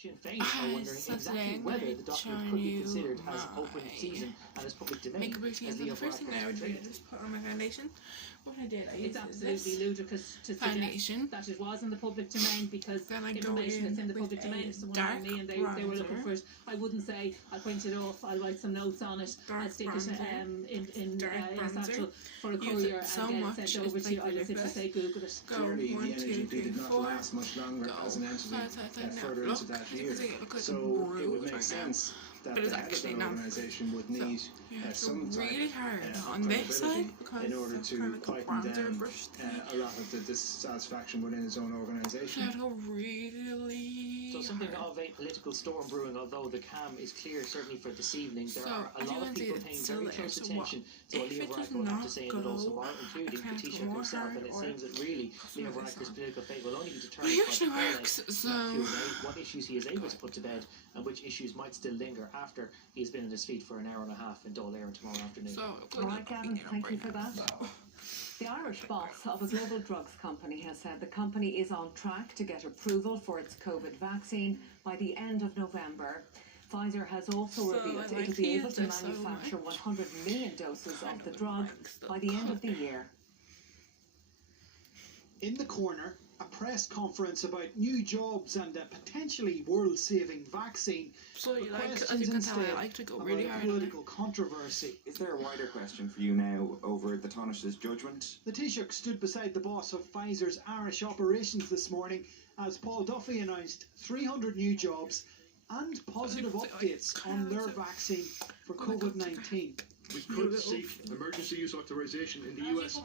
Sinn Féin are wondering exactly whether the document could be considered as open season and as public domain. Make a routine. So the first thing I would do is just put on my foundation. What I did, it's absolutely ludicrous to suggest that it was in the public domain, because the information that's in the public domain is someone like me, and they were looking for it. I wouldn't say I'll print it off, I'll write some notes on it, I'll stick it in a satchel for a courier and get it sent over to you. I just simply say Google it. Clearly the NHMP did not last much longer as an entity further into that year, so it would make sense that the head of an organisation would need some type of credibility in order to quieten down a lot of the dissatisfaction within his own organisation. So something of a political storm brewing, although the calm is clear certainly for this evening. There are a lot of people paying very close attention to what Leo Varadkar will have to say, and also more, including the Taoiseach himself, and it seems that really Leo Varadkar's political fate will only be determined by the what issues he is able to put to bed and which issues might still linger after he has been in his feet for an hour and a half in Dáil Éireann tomorrow afternoon. All right, Gavin, thank you for that. The Irish boss of a global drugs company has said the company is on track to get approval for its COVID vaccine by the end of November. Pfizer has also revealed it will be able to manufacture 100 million doses of the drug by the end of the year. In the corner, a press conference about new jobs and a potentially world-saving vaccine. So, as you can tell, I like to go really hard on political controversy. Is there a wider question for you now over the Taoiseach's judgment? The Taoiseach stood beside the boss of Pfizer's Irish operations this morning as Paul Duffy announced 300 new jobs and positive updates on their vaccine for COVID-19. We could seek emergency use authorization in the US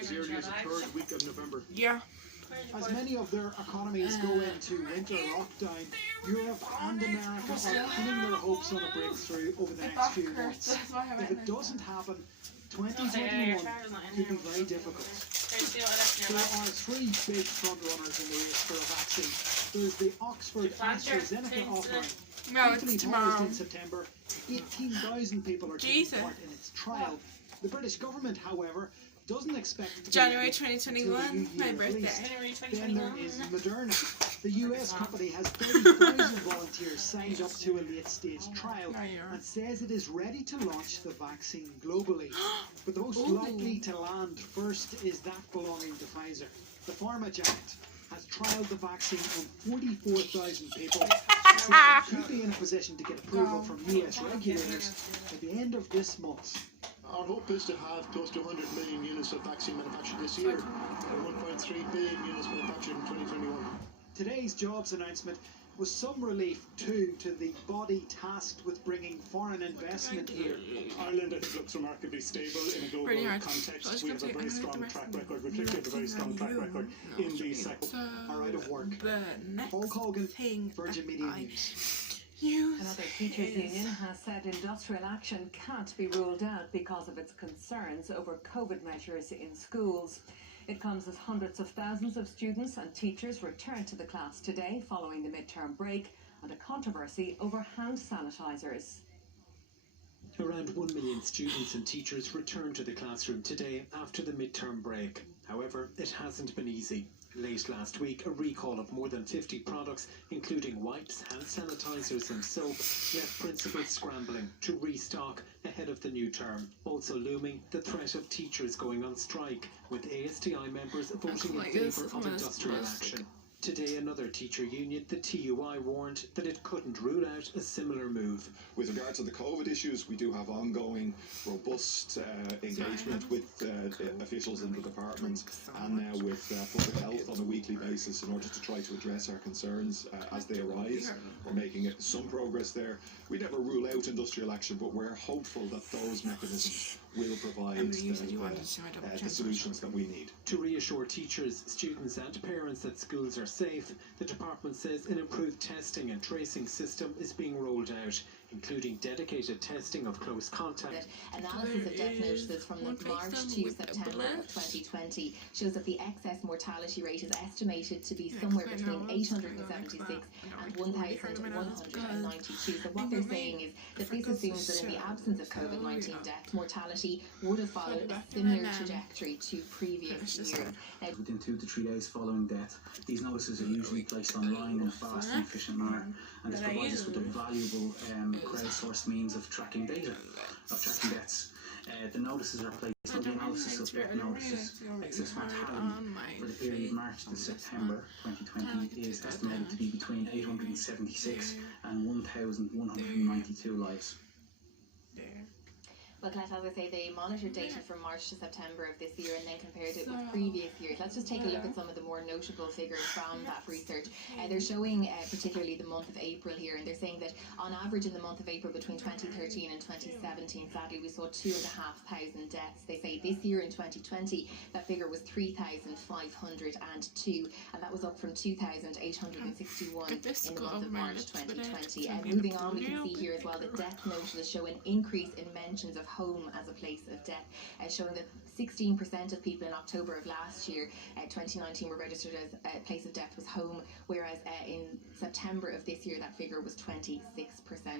as early as the third week of November. Yeah. As many of their economies go into winter lockdown, Europe and America are pinning their hopes on a breakthrough over the next few months. If it doesn't happen, 2021 could be very difficult. There are three big frontrunners in the race for a vaccine. There's the Oxford AstraZeneca offering. Hopefully paused in September, 18,000 people are taking part in its trial. The British government, however, doesn't expect it to January 2021, my birthday. Then there is Moderna. The US company has 30,000 volunteers signed up to a late-stage trial and says it is ready to launch the vaccine globally. But the most likely to land first is that belonging to Pfizer. The pharma giant has trialled the vaccine on 44,000 people, so it could be in a position to get approval from US regulators at the end of this month. Our hope is to have close to 100 million units of vaccine manufactured this year and 1.3 billion units manufactured in 2021. Today's jobs announcement was some relief too to the body tasked with bringing foreign investment here. Ireland, I think, looks remarkably stable in a global context. We have a very strong track record. We particularly have a very strong track record in the sector. Are out of work. Paul Colgan, Virgin Media News. Another teachers' union has said industrial action can't be ruled out because of its concerns over COVID measures in schools. It comes as hundreds of thousands of students and teachers return to the class today following the midterm break and a controversy over hand sanitisers. Around 1 million students and teachers return to the classroom today after the midterm break. However, it hasn't been easy. Late last week, a recall of more than 50 products, including wipes, hand sanitisers and soap, left principals scrambling to restock ahead of the new term. Also looming, the threat of teachers going on strike, with ASTI members voting in favour of industrial action. Today, another teacher union, the TUI, warned that it couldn't rule out a similar move. With regard to the COVID issues, we do have ongoing, robust engagement with officials in the department and now with public health on a weekly basis in order to try to address our concerns as they arise. We're making some progress there. We never rule out industrial action, but we're hopeful that those mechanisms will provide the solutions that we need. To reassure teachers, students and parents that schools are safe, the department says an improved testing and tracing system is being rolled out, including dedicated testing of close contact. Analysis of death notices from the March to September of 2020 shows that the excess mortality rate is estimated to be somewhere between 876 and 1,192. So what they're saying is that this assumes that in the absence of COVID-19 deaths, mortality would have followed a similar trajectory to previous years. Within 2 to 3 days following death, these notices are usually placed online in a fast and efficient manner, and this provides us with a valuable crowdsourced means of tracking data, of tracking deaths. The notices are placed on the analysis of death notices. Excess mortality for the period March to September 2020 is estimated to be between 876 and 1,192 lives. Well, Colette, as I say, they monitored data from March to September of this year and then compared it with previous years. Let's just take a look at some of the more notable figures from that research. They're showing particularly the month of April here, and they're saying that on average in the month of April between 2013 and 2017, sadly, we saw 2,500 deaths. They say this year in 2020, that figure was 3,502, and that was up from 2,861 in the month of March 2020. And moving on, we can see here as well that death notices show an increase in mentions of home as a place of death, showing that 16% of people in October of last year, 2019, were registered as a place of death was home, whereas in September of this year that figure was 26%.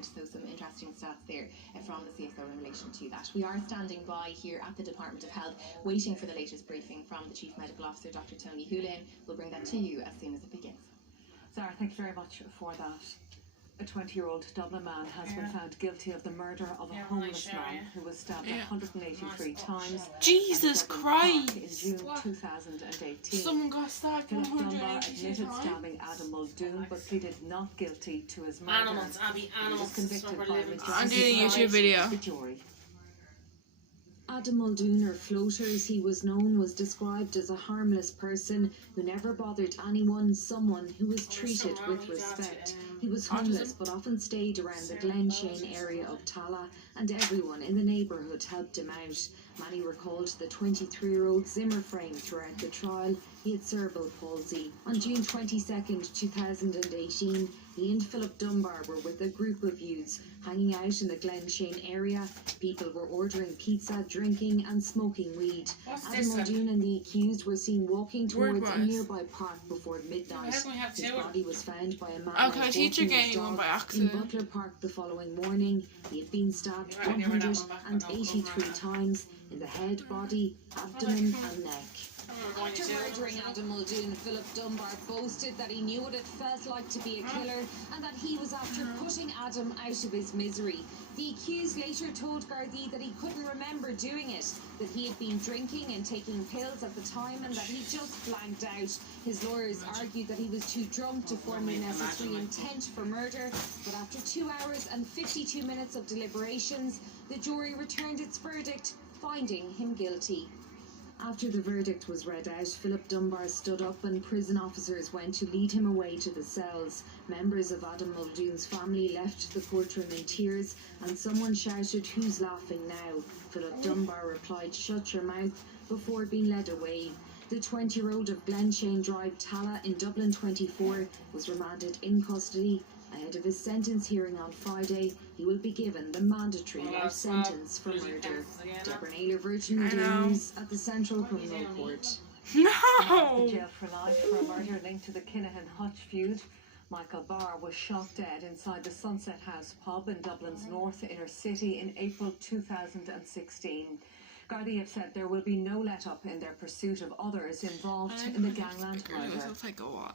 So some interesting stats there from the CSO in relation to that. We are standing by here at the Department of Health waiting for the latest briefing from the Chief Medical Officer, Dr. Tony Holohan. We'll bring that to you as soon as it begins. Sarah, thank you very much for that. A 20-year-old Dublin man has been found guilty of the murder of a homeless man who was stabbed 183 times. Jesus Christ! In June 2018. Someone got stabbed. Philip Dunbar admitted stabbing Adam Muldoon, but pleaded not guilty to his murder. Animals, Abby, animals. He was convicted by a majority I'm doing a YouTube video. of the jury. Adam Muldoon, or Floater as he was known, was described as a harmless person who never bothered anyone, someone who was treated with respect. He was homeless but often stayed around the Glenshane area of Tala, and everyone in the neighbourhood helped him out. Many recalled the 23-year-old Zimmer frame throughout the trial. He had cerebral palsy. On June 22nd, 2018, he and Philip Dunbar were with a group of youths hanging out in the Glenshane area. People were ordering pizza, drinking and smoking weed. Adam Muldoon and the accused were seen walking towards a nearby park before midnight. His body was found by a man walking his dog in Butler Park the following morning. He had been stabbed 183 times in the head, body, abdomen and neck. After murdering Adam Muldoon, Philip Dunbar boasted that he knew what it felt like to be a killer and that he was after putting Adam out of his misery. The accused later told Gardaí that he couldn't remember doing it, that he had been drinking and taking pills at the time and that he just blanked out. His lawyers argued that he was too drunk to form the necessary intent for murder, but after 2 hours and 52 minutes of deliberations, the jury returned its verdict, finding him guilty. After the verdict was read out, Philip Dunbar stood up and prison officers went to lead him away to the cells. Members of Adam Muldoon's family left the courtroom in tears and someone shouted, "Who's laughing now?" Philip Dunbar replied, "Shut your mouth," before being led away. The 20-year-old of Glenshane Drive, Tala in Dublin 24 was remanded in custody. Ahead of his sentence hearing on Friday, he will be given the mandatory life sentence for murder. Deborah Naylor, Virgin Media News at the Central Criminal Court. No! Jail for life for a murder linked to the Kinahan Hutch feud. Michael Barr was shot dead inside the Sunset House pub in Dublin's north inner city in April 2016. Gardaí have said there will be no let-up in their pursuit of others involved in the gangland murder. It'll take a while.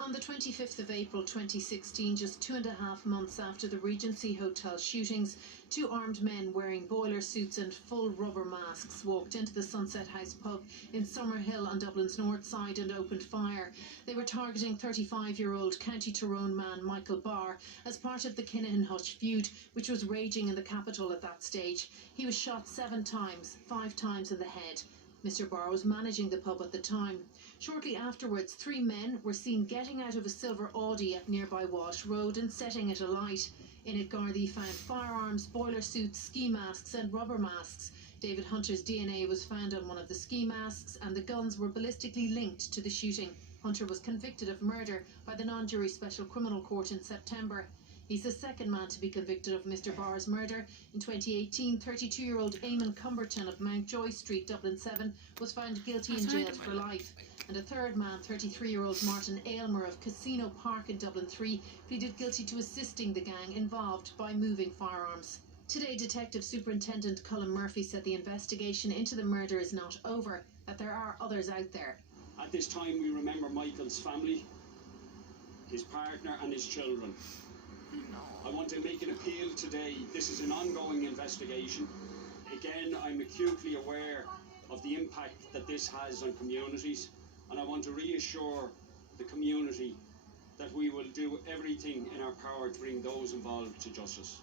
On the 25th of April 2016, just 2.5 months after the Regency Hotel shootings, two armed men wearing boiler suits and full rubber masks walked into the Sunset House pub in Summerhill on Dublin's north side and opened fire. They were targeting 35-year-old County Tyrone man Michael Barr as part of the Kinahan Hutch feud, which was raging in the capital at that stage. He was shot 7 times, 5 times in the head. Mr. Barr was managing the pub at the time. Shortly afterwards, 3 men were seen getting out of a silver Audi at nearby Walsh Road and setting it alight. In it, Gardaí found firearms, boiler suits, ski masks and rubber masks. David Hunter's DNA was found on one of the ski masks and the guns were ballistically linked to the shooting. Hunter was convicted of murder by the non-jury Special Criminal Court in September. He's the second man to be convicted of Mr. Barr's murder. In 2018, 32-year-old Eamon Cumberton of Mountjoy Street, Dublin 7, was found guilty and jailed for life. And a third man, 33-year-old Martin Aylmer of Casino Park in Dublin 3, pleaded guilty to assisting the gang involved by moving firearms. Today, Detective Superintendent Colin Murphy said the investigation into the murder is not over, that there are others out there. At this time, we remember Michael's family. his partner and his children. I want to make an appeal today. This is an ongoing investigation. Again, I'm acutely aware of the impact that this has on communities, and I want to reassure the community that we will do everything in our power to bring those involved to justice.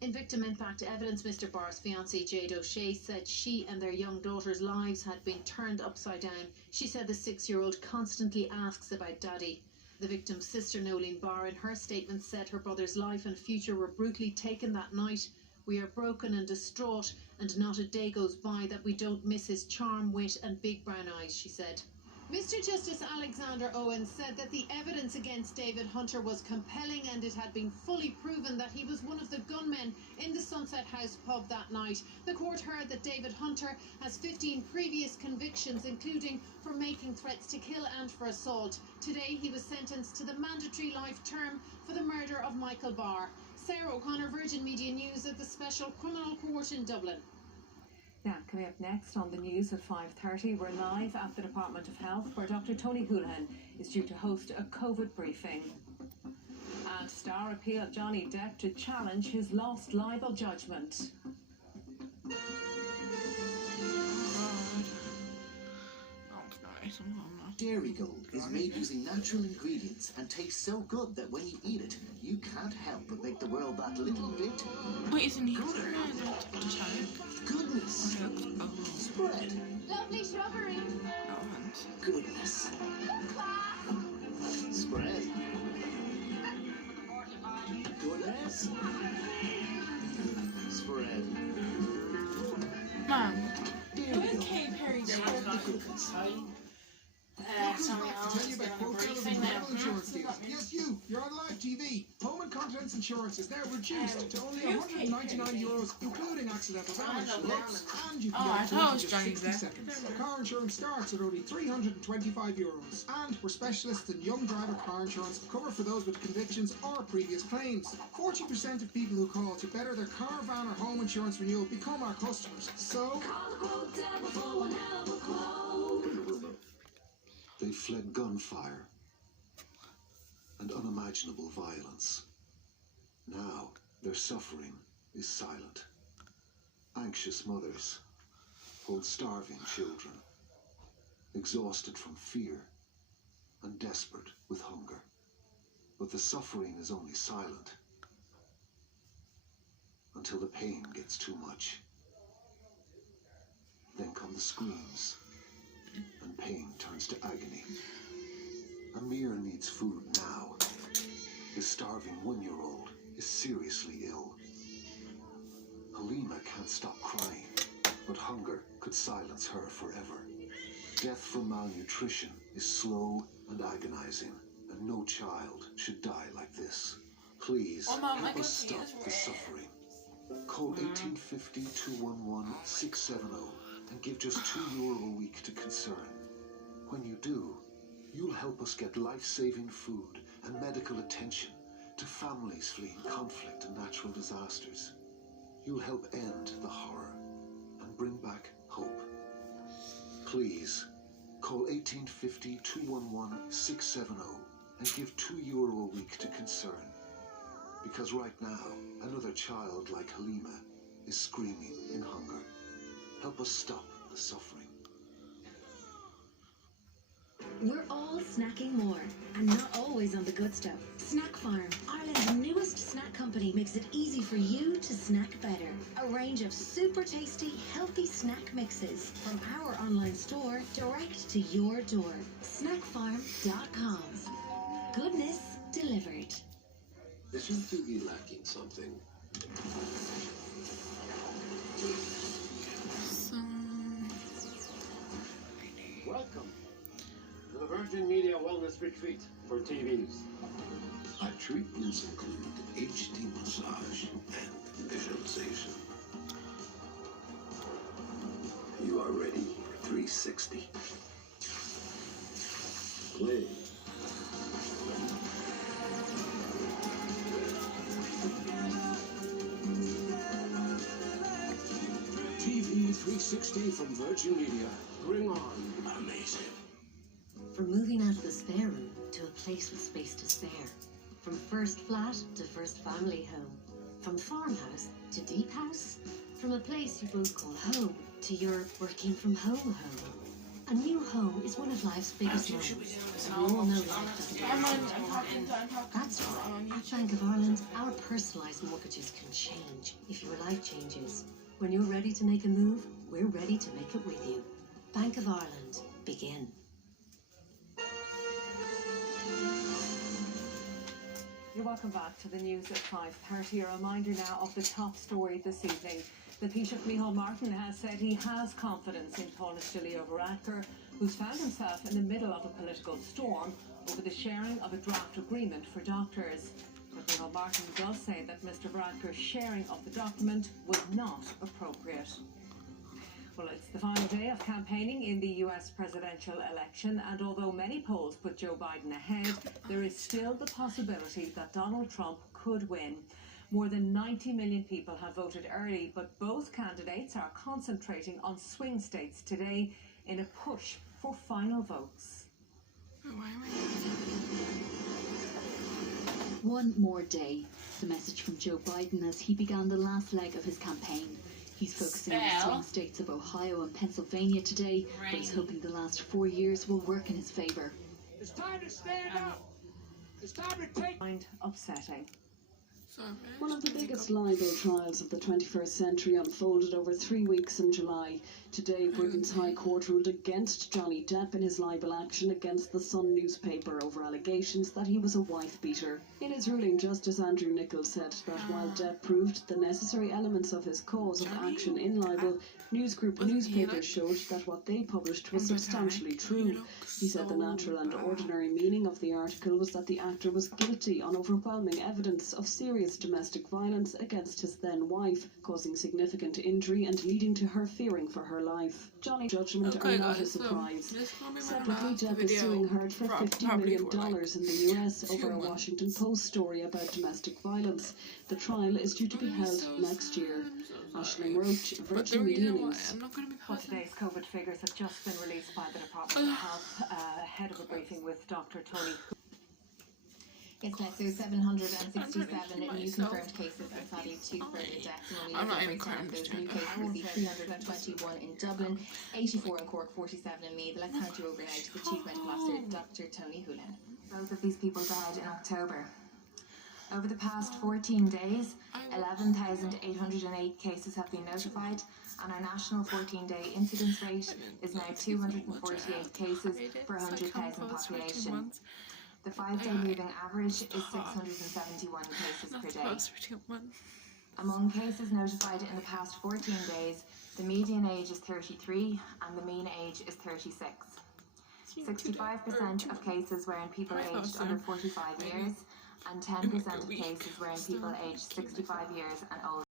In victim impact evidence, Mr Barr's fiancée Jade O'Shea said she and their young daughter's lives had been turned upside down. She said the 6-year-old constantly asks about daddy. The victim's sister Nolene Barr in her statement said her brother's life and future were brutally taken that night. We are broken and distraught, and not a day goes by that we don't miss his charm, wit and big brown eyes, she said. Mr Justice Alexander Owen said that the evidence against David Hunter was compelling and it had been fully proven that he was one of the gunmen in the Sunset House pub that night. The court heard that David Hunter has 15 previous convictions, including for making threats to kill and for assault. Today he was sentenced to the mandatory life term for the murder of Michael Barr. Sarah O'Connor, Virgin Media News at the Special Criminal Court in Dublin. Now, coming up next on the news at 5:30, we're live at the Department of Health, where Dr Tony Holohan is due to host a COVID briefing. And star appeal Johnny Depp to challenge his lost libel judgment. Dairygold is made using natural ingredients and tastes so good that when you eat it, you can't help but make the world that little bit gooder. Goodness. Spread. Lovely shrubbery. Goodness. Spread. Goodness. Spread. Mom, Dairygold. Katy Perry Spread the goodness. Sorry, to tell you about quote travel insurance deals. Yes, you're on live TV. Home and contents insurance is now reduced to only €199, including accidental damage. And you can get it in just 60 seconds. Car insurance starts at only €325. And we're specialists in young driver car insurance, cover for those with convictions or previous claims. 40% of people who call to better their car, van or home insurance renewal become our customers. So they fled gunfire and unimaginable violence. Now their suffering is silent. Anxious mothers hold starving children, exhausted from fear and desperate with hunger. But the suffering is only silent until the pain gets too much. Then come the screams, and pain turns to agony. Amir needs food now. His starving 1-year-old is seriously ill. Halima can't stop crying, but hunger could silence her forever. Death from malnutrition is slow and agonizing, and no child should die like this. Please help us stop the suffering. Call 1850 211 670 and give just €2 a week to Concern. When you do, you'll help us get life-saving food and medical attention to families fleeing conflict and natural disasters. You'll help end the horror and bring back hope. Please, call 1850 211 670 and give €2 a week to Concern. Because right now, another child like Halima is screaming in hunger. Help us stop the suffering. We're all snacking more, and not always on the good stuff. Snack Farm, Ireland's newest snack company, makes it easy for you to snack better. A range of super tasty, healthy snack mixes from our online store direct to your door. Snackfarm.com. Goodness delivered. This seems to be lacking something. Welcome to the Virgin Media Wellness Retreat for TVs. Our treatments include HD massage and visualization. You are ready for 360. Play. TV 360 from Virgin Media. Bring on amazing. For moving out of the spare room to a place with space to spare. From first flat to first family home. From farmhouse to deep house. From a place you both call home to your working from home home. A new home is one of life's biggest moments. We all know life doesn't always happen. That's why, at Bank of Ireland, our personalised mortgages can change if your life changes. When you're ready to make a move, we're ready to make it with you. Bank of Ireland. Begin. You're welcome back to the news at 5:30. A reminder now of the top story this evening. The Taoiseach Micheál Martin has said he has confidence in Tánaiste Leo Varadkar, who's found himself in the middle of a political storm over the sharing of a draft agreement for doctors. But Micheál Martin does say that Mr Varadkar's sharing of the document was not appropriate. Well, it's the final day of campaigning in the US presidential election, and although many polls put Joe Biden ahead, there is still the possibility that Donald Trump could win. More than 90 million people have voted early, but both candidates are concentrating on swing states today in a push for final votes. One more day. The message from Joe Biden as he began the last leg of his campaign. He's focusing on the swing states of Ohio and Pennsylvania today, but is hoping the last 4 years will work in his favor. It's time to stand up. It's time to take. Upsetting. One of the biggest libel trials of the 21st century unfolded over 3 weeks in July. Today, Britain's High Court ruled against Johnny Depp in his libel action against the Sun newspaper over allegations that he was a wife-beater. In his ruling, Justice Andrew Nicholl said that while Depp proved the necessary elements of his cause of action in libel, News Group newspapers showed that what they published was substantially true. He said the natural and ordinary meaning of the article was that the actor was guilty on overwhelming evidence of serious domestic violence against his then wife, causing significant injury and leading to her fearing for her life. Johnny's judgment are not a surprise. Separately, Depp is suing Heard for $50 million in the US over a Washington Post story about domestic violence. The trial is due to be held next year. Aisling Roach, Virgin Media News. Well, today's COVID figures have just been released by the Department of Health ahead of a briefing with Dr. Tony. Yes, next there's 767 new confirmed cases and sadly 2 further deaths. I'm not even crying. Those new cases will be 321 in Dublin, 84 in Cork, 47 in Meath. Let's hand you over now to the Chief Medical Officer, Dr. Tony Hoolan. Both of these people died in October. Over the past 14 days, 11,808 cases have been notified, and our national 14-day incidence rate is now 248 cases per 100,000 population. The 5-day moving average is 671 cases per day. Among cases notified in the past 14 days, the median age is 33 and the mean age is 36. 65% of cases were in people aged under 45 years, and 10% of cases were in people aged 65 years and older.